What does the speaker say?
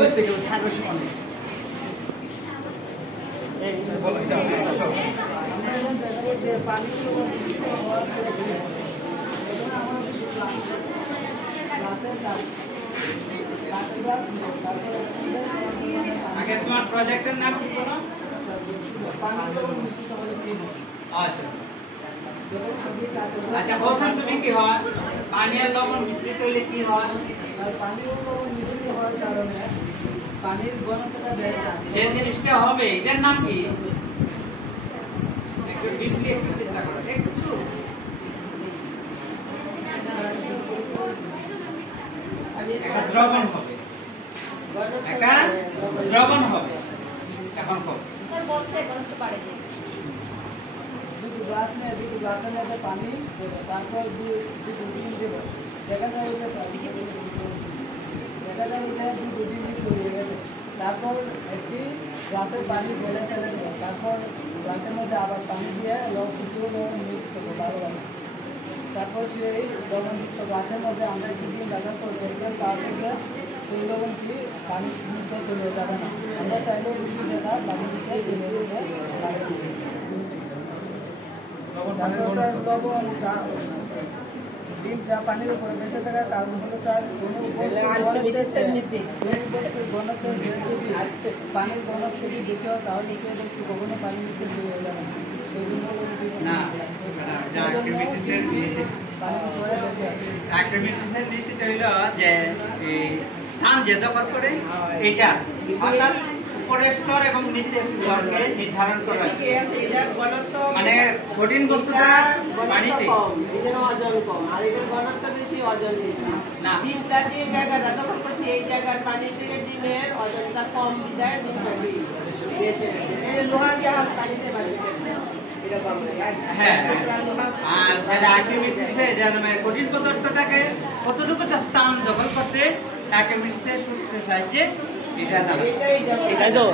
ধরতে গেলে সাগর সমান আগে তোমার প্রজেক্টের নাম কি বলো? আচ্ছা আচ্ছা হোসেন তুমি কি হয় পানি আর লবণ মিশ্রিত হলে কি হয়? পানি ও লবণ মিশ্রিত হওয়ার কারণে পানির ঘনত্বটা বেড়ে যায়। যে জিনিসটা হবে এটার নাম কি? একটু ডিপলি একটু চিন্তা করো একটু একটা দ্রবণ হবে একটা দ্রবণ হবে এখন কত স্যার বলতে ঘনত্ব বাড়ে যায় দুটো গ্লাসের মধ্যে পানি দেবো তারপর দুটো ডিম দেবো দেখা যায় যে দুটো ডিম তৈরি হয়ে গেছে তারপর একটি গ্লাসের পানি ঢেলে ফেলে দেবো তারপর গ্লাসের মধ্যে আবার পানি দিয়ে কিছু মিক্স করবো ভালোভাবে তারপর সেই লবণযুক্ত গ্লাসের মধ্যে আমরা একটু ডিম রাখার পর দেখবেন তারপরে সেই লবণটি পানি নিচে চলে যাবে না আমরা চাইলেও কিন্তু যেটা পানি নিচে চলে লবণ ডিমটা পানির উপরে ভেসে থাকার কারণ হলো স্যার পানির ঘনত্ব যদি বেশি হয় তাহলে সেই বস্তু কখনো পানির নিচে চলে যাবে না সেই জন্য স্থান যে দখল করে এইটা অর্থাৎ উপরের স্তর এবং নিচের স্তরকে নির্ধারণ করা মানে কঠিন বস্তুটা পানিতে অজল কম আর এটার ঘনত্ব বেশি অজল বেশি না ডিমটা যে জায়গাটা দখল করছে এই জায়গার পানি থেকে ডিমের অজলটা কম বিদায় ডিমটা বেশি লোহার জাহাজ পানিতে পারে হ্যাঁ আর যেটা আর্কিমিডিসে এটা মানে কঠিন পদার্থটাকে কতটুকু স্থান দখল করতে আর্কিমিডিসের সূত্রের সাহায্যে এটা এটাই তো